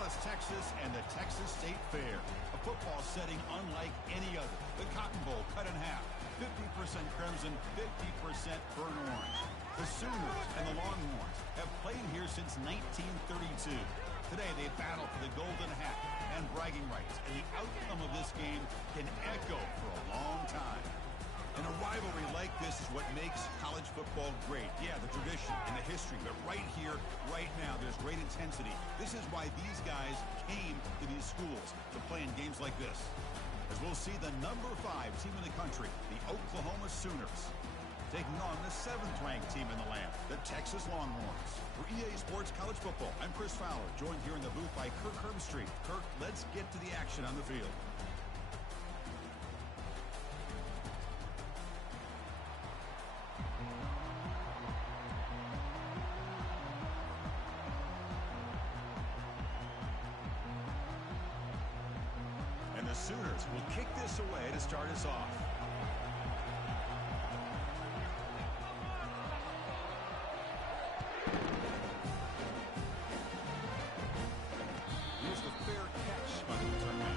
Dallas, Texas, and the Texas State Fair. A football setting unlike any other. The Cotton Bowl cut in half. 50% crimson, 50% burnt orange. The Sooners and the Longhorns have played here since 1932. Today they battle for the golden hat and bragging rights, and the outcome of this game can echo for a long time. And a rivalry like this is what makes college football great. Yeah, the tradition and the history, but right here, right now, there's great intensity. This is why these guys came to these schools to play in games like this. As we'll see the number 5 team in the country, the Oklahoma Sooners, taking on the 7th-ranked team in the land, the Texas Longhorns. For EA Sports College Football, I'm Chris Fowler, joined here in the booth by Kirk Herbstreit. Kirk, let's get to the action on the field. And the Sooners will kick this away to start us off. Here's the fair catch by the return man.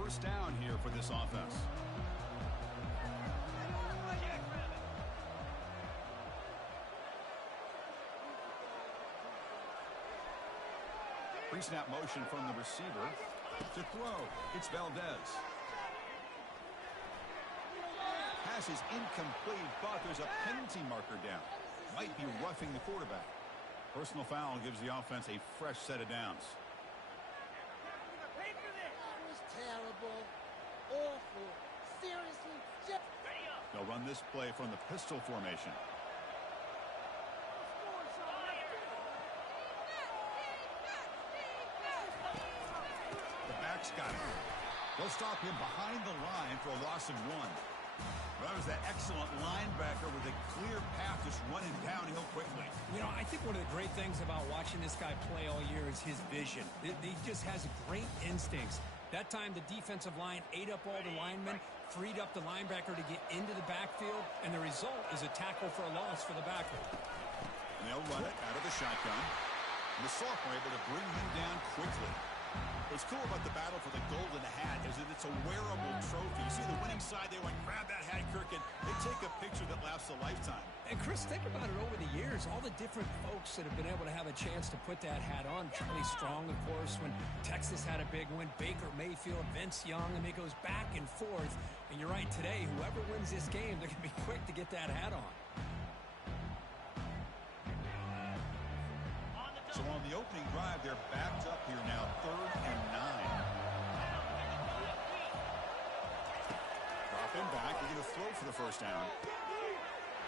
First down here for this offense. Pre-snap motion from the receiver to throw. It's Valdez. Pass is incomplete, but there's a penalty marker down. Might be roughing the quarterback. Personal foul gives the offense a fresh set of downs. That was terrible. Awful. Seriously, just... They'll run this play from the pistol formation. Got it. They'll stop him behind the line for a loss of 1. That was that excellent linebacker with a clear path just running downhill quickly. You know, I think one of the great things about watching this guy play all year is his vision. He just has great instincts. That time, the defensive line ate up all the linemen, freed up the linebacker to get into the backfield, and the result is a tackle for a loss for the backer. And they'll run it out of the shotgun. And the sophomore able to bring him down quickly. What's cool about the battle for the golden hat is that it's a wearable trophy. You see the winning side, they went grab that hat, Kirk, and they take a picture that lasts a lifetime. And Chris, think about it over the years, all the different folks that have been able to have a chance to put that hat on. Charlie Strong, of course, when Texas had a big win, Baker Mayfield, Vince Young, and it goes back and forth. And you're right, today, whoever wins this game, they're going to be quick to get that hat on. So on the opening drive, they're backed up here now, 3rd and 9. Drop him back. They're going to throw for the first down.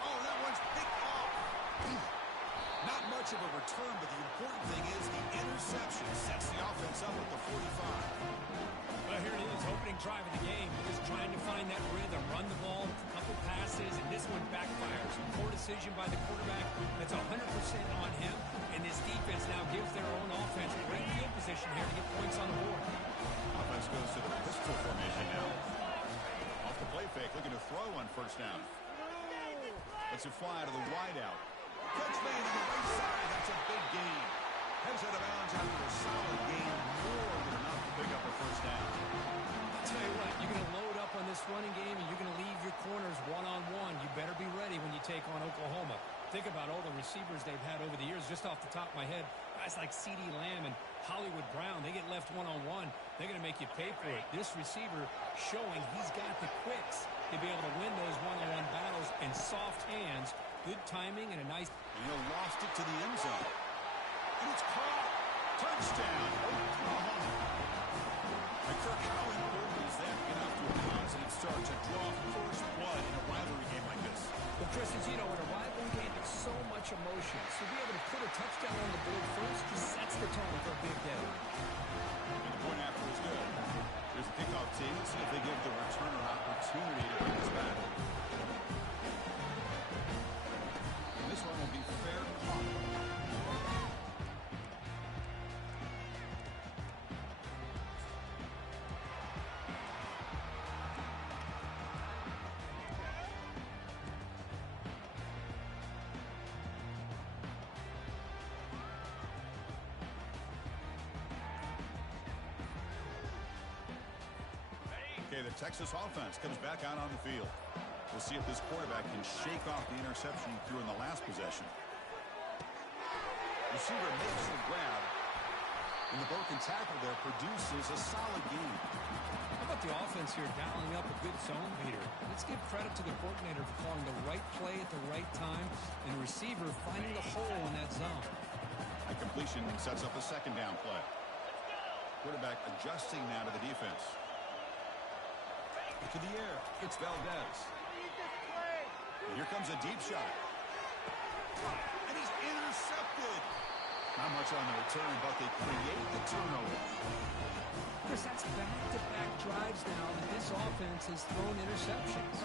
Oh, that one's picked off. Not much of a return, but the important thing is the interception sets the offense up at the 45. Well, here it is, opening drive of the game. Just trying to find that rhythm, run the ball, a couple passes, and this one backfires. Poor decision by the quarterback. That's 100% on him. And this defense now gives their own offense great field position here to get points on the board. Offense goes to the pistol formation now. Off the play fake, looking to throw on first down. Lets it fly to the wideout. Catch made on the right side. That's a big gain. Heads out of bounds after a solid gain. More than enough to pick up a first down. I'll tell you what, you're going to load up on this running game, and you're going to leave your corners one-on-one. You better be ready when you take on Oklahoma. Think about all the receivers they've had over the years. Just off the top of my head, guys like CeeDee Lamb and Hollywood Brown, they get left one-on-one. They're going to make you pay for it. This receiver showing he's got the quicks to be able to win those one-on-one battles in soft hands. Good timing and a nice... And he lost it to the end zone. And it's caught. Touchdown, Oklahoma. And Kirk, how important is that to get off to a positive start to draw first blood in a rivalry game like this? Well, Chris, as you know, in a rivalry game, there's so much emotion. So to be able to put a touchdown on the board first just sets the tone for a big day. And the point after is good. Here's the kickoff team. Let's see if they give the returner opportunity to bring this back. And this one will be fair caught. Okay, the Texas offense comes back out on the field. We'll see if this quarterback can shake off the interception he threw in the last possession. Receiver makes the grab, and the broken tackle there produces a solid gain. How about the offense here dialing up a good zone beater? Let's give credit to the coordinator for calling the right play at the right time, and the receiver finding the hole in that zone. A completion sets up a second down play. Quarterback adjusting now to the defense. To the air, it's Valdez. And here comes a deep shot. And he's intercepted. Not much on the return, but they create the turnover. Chris, that's back-to-back drives now that this offense has thrown interceptions.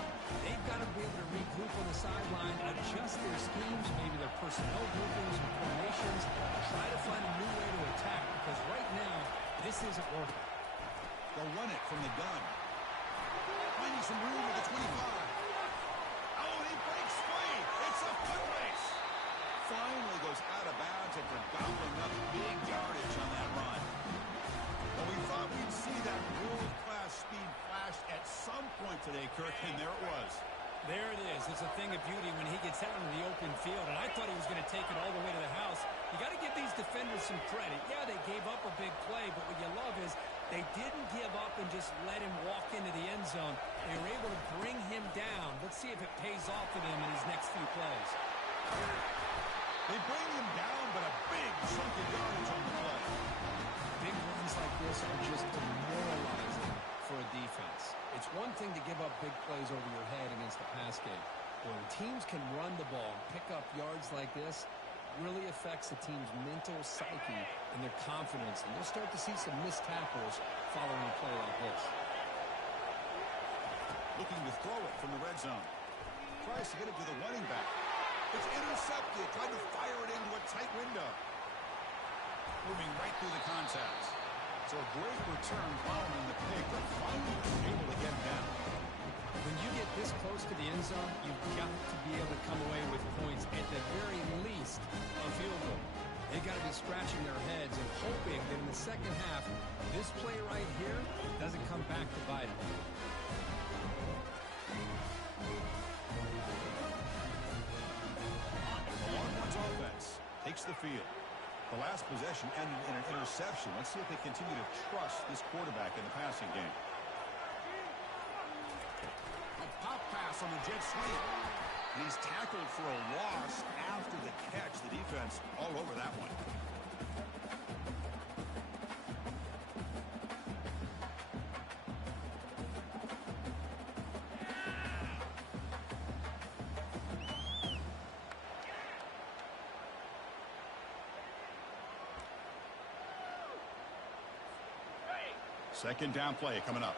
They've got to be able to regroup on the sideline, adjust their schemes, maybe their personnel groupings or formations, try to find a new way to attack, because right now, this isn't working. They'll run it from the gun. Finding some room at the 25. Oh, and he breaks free. It's a foot race. Finally goes out of bounds after gobbling up big yardage on that run. Well, we thought we'd see that world-class speed flash at some point today, Kirk, and there it was. There it is. It's a thing of beauty when he gets out into the open field, and I thought he was going to take it all the way to the house. You got to give these defenders some credit. Yeah, they gave up a big play, but what you love is they didn't give up and just let him walk into the end zone. They were able to bring him down. Let's see if it pays off for them in his next few plays. They bring him down, but a big chunk of yardage on the play. Big runs like this are just demoralizing for a defense. It's one thing to give up big plays over your head against the pass game. But when teams can run the ball and pick up yards like this, it really affects the team's mental psyche and their confidence. And you'll start to see some missed tackles following a play like this. Looking to throw it from the red zone. Tries to get it to the running back. It's intercepted. Tried to fire it into a tight window. Moving right through the contacts. So a great return following the pick, but finally able to get down. When you get this close to the end zone, you've got to be able to come away with points, at the very least a field goal. They've got to be scratching their heads and hoping that in the second half, this play right here doesn't come back to bite them. The Longhorns offense takes the field. The last possession ended in an interception. Let's see if they continue to trust this quarterback in the passing game. A pop pass on the jet sweep. And he's tackled for a loss after the catch. The defense all over that one. Second down play coming up.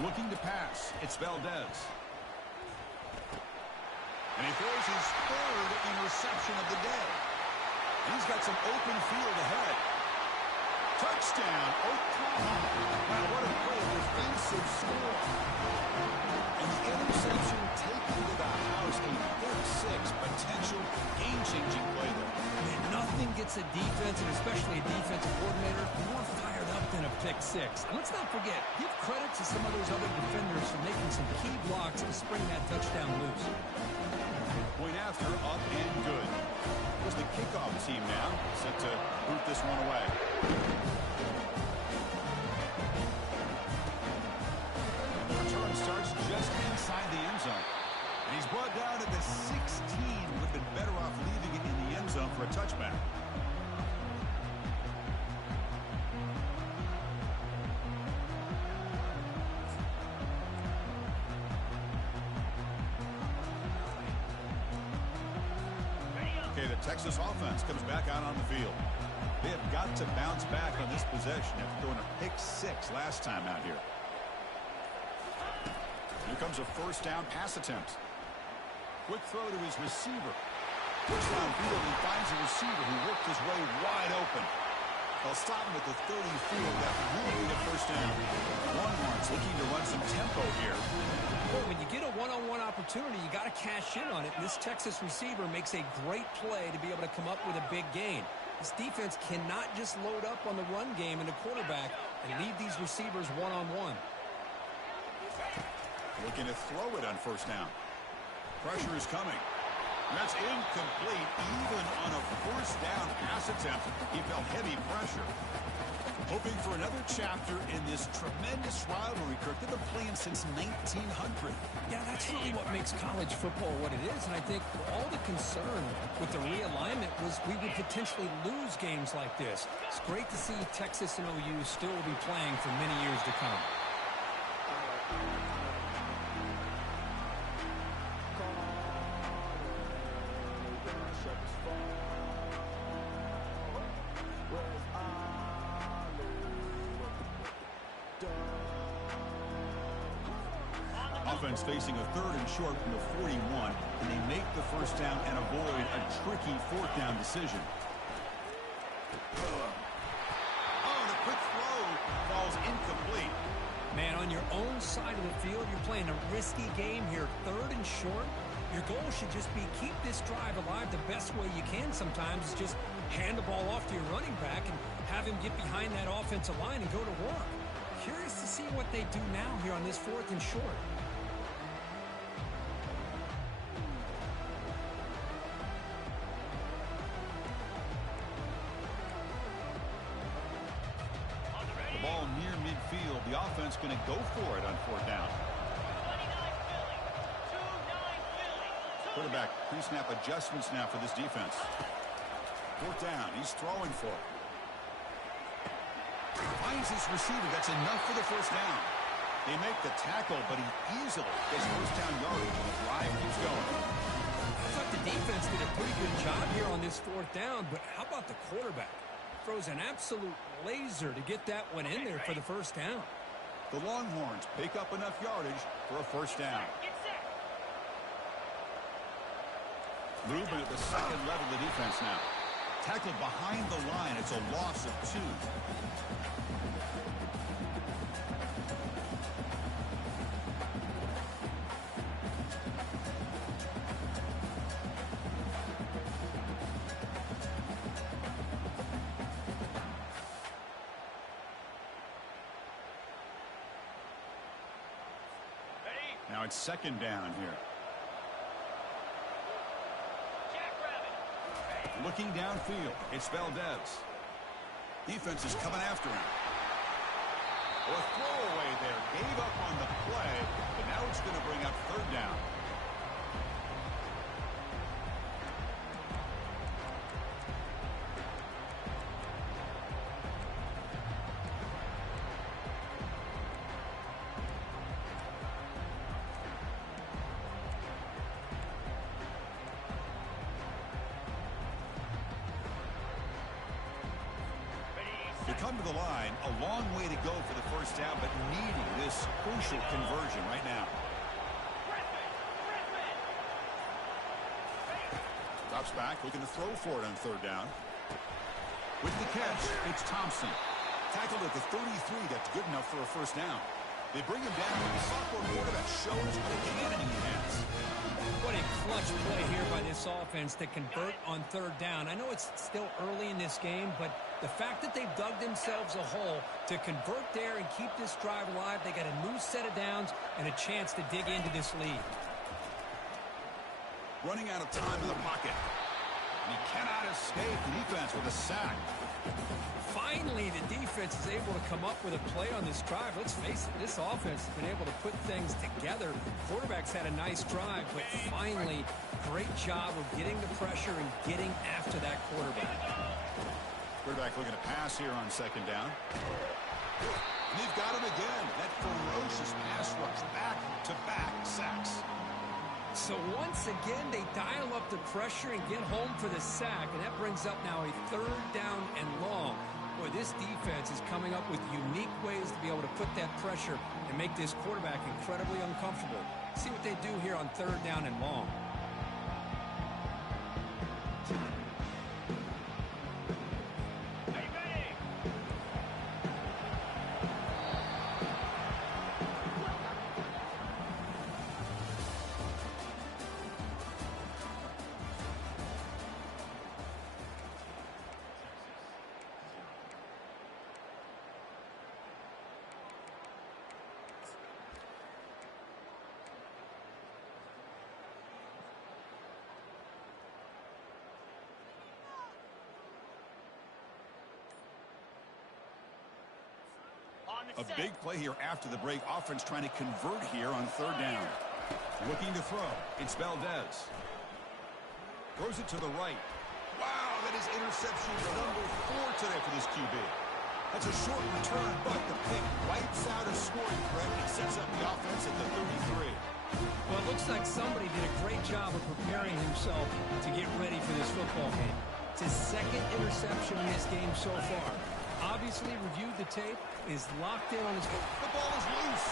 Looking to pass. It's Valdez. And he throws his third interception of the day. He's got some open field ahead. Touchdown, Oklahoma. Wow, what a great defensive score. And the interception taken to the house. A pick six potential game-changing play there. Man, nothing gets a defense, and especially a defensive coordinator, more fired up than a pick six. And let's not forget, give credit to some of those other defenders for making some key blocks to spring that touchdown loose. Point after, up and good. Here's the kickoff team now, set to boot this one away. The return starts just inside the end zone. And he's brought down to the 16. Would have been better off leaving it in the end zone for a touchback. Okay, the Texas offense comes back out on the field. They have got to bounce back on this possession after throwing a pick six last time out here. Here comes a first down pass attempt. Quick throw to his receiver. Push downfield and finds a receiver who worked his way wide open. They'll stop him at the 30 field. That will be the first down. Longhorns looking to run some tempo here. Boy, when you get a one-on-one opportunity, you got to cash in on it. And this Texas receiver makes a great play to be able to come up with a big gain. This defense cannot just load up on the run game and the quarterback and leave these receivers one-on-one. Looking to throw it on first down. Pressure is coming. That's incomplete. Even on a first down pass attempt, he felt heavy pressure. Hoping for another chapter in this tremendous rivalry, Kirk. They've been playing since 1900. Yeah, that's really what makes college football what it is. And I think all the concern with the realignment was we would potentially lose games like this. It's great to see Texas and OU still be playing for many years to come. Offense facing a 3rd and short from the 41, and they make the first down and avoid a tricky 4th down decision. Oh, the quick throw falls incomplete. Man, on your own side of the field, you're playing a risky game here. 3rd and short. Your goal should just be keep this drive alive the best way you can sometimes is just hand the ball off to your running back and have him get behind that offensive line and go to work. Curious to see what they do now here on this 4th and short. Ball near midfield. The offense going to go for it on 4th down. Quarterback pre-snap adjustments now for this defense. 4th down. He's throwing for it. Finds his receiver. That's enough for the first down. They make the tackle, but he easily gets first down yardage, and the drive keeps going. I thought the defense did a pretty good job here on this 4th down, but how about the quarterback? Throws an absolute laser to get that one in there for the first down. The Longhorns pick up enough yardage for a first down. Movement at the second level of the defense now. Tackled behind the line. It's a loss of 2. Now it's 2nd down here. Looking downfield, it's Valdez. Defense is coming after him. A throwaway there. Gave up on the play, but now it's going to bring up 3rd down. They come to the line, a long way to go for the first down, but needing this crucial conversion right now. Drops back, looking to throw for it on 3rd down. With the catch, it's Thompson. Tackled at the 33, that's good enough for a first down. They bring him down, and the sophomore quarterback shows what a cannon he has. What a clutch play here by this offense to convert on 3rd down. I know it's still early in this game, but the fact that they've dug themselves a hole to convert there and keep this drive alive, they got a new set of downs and a chance to dig into this lead. Running out of time in the pocket. And he cannot escape the defense with a sack. Finally, the defense is able to come up with a play on this drive. Let's face it, this offense has been able to put things together. Quarterback's had a nice drive, but finally, great job of getting the pressure and getting after that quarterback. Quarterback looking to pass here on 2nd down. And they've got him again. That ferocious pass rush. Back-to-back sacks. So once again, they dial up the pressure and get home for the sack. And that brings up now a 3rd down and long. Boy, this defense is coming up with unique ways to be able to put that pressure and make this quarterback incredibly uncomfortable. See what they do here on 3rd down and long. A big play here after the break. Offense trying to convert here on third down. Looking to throw. It's Valdez. Throws it to the right. Wow, that is interception number 4 today for this QB. That's a short return, but the pick wipes out a scoring threat and sets up the offense at the 33. Well, it looks like somebody did a great job of preparing himself to get ready for this football game. It's his second interception in this game so far. Obviously reviewed the tape, is locked in on his... The ball is loose.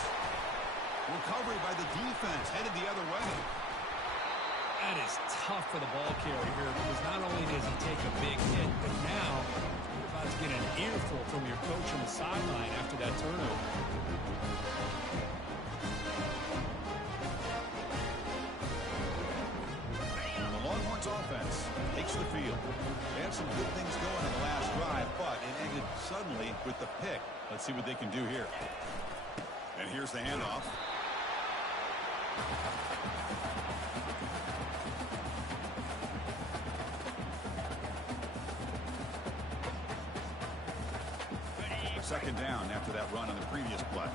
Recovery by the defense, headed the other way. That is tough for the ball carrier here because not only does he take a big hit, but now you're about to get an earful from your coach on the sideline after that turnover. The Longhorns offense takes the field. They had some good things going in the last drive, but it ended suddenly with the pick. Let's see what they can do here. And here's the handoff. Second down after that run on the previous play.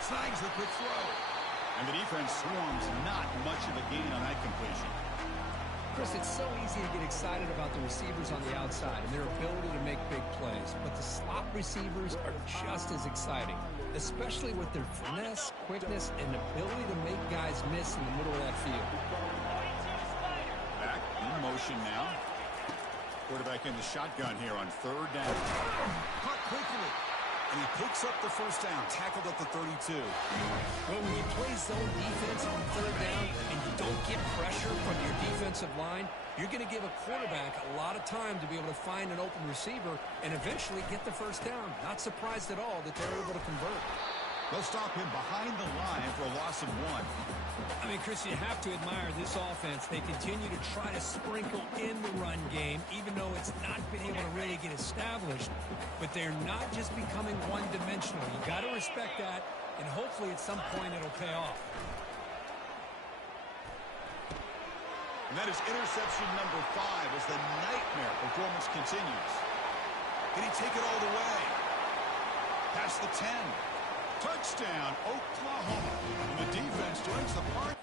Snags the quick throw. And the defense swarms not much of a gain on that completion. Chris, it's so easy to get excited about the receivers on the outside and their ability to make big plays, but the slot receivers are just as exciting, especially with their finesse, quickness, and ability to make guys miss in the middle of that field. Back in motion now. Quarterback in the shotgun here on third down. Caught quickly. And he picks up the first down, tackled at the 32. Well, when you play zone defense on third down and you don't get pressure from your defensive line, you're going to give a quarterback a lot of time to be able to find an open receiver and eventually get the first down. Not surprised at all that they're able to convert. They'll stop him behind the line for a loss of 1. I mean, Chris, you have to admire this offense. They continue to try to sprinkle in the run game, even though it's not been able to really get established. But they're not just becoming one-dimensional. You got to respect that, and hopefully at some point it'll pay off. And that is interception number 5 as the nightmare performance continues. Can he take it all the way? Past the 10. Touchdown, Oklahoma. And the defense joins the party.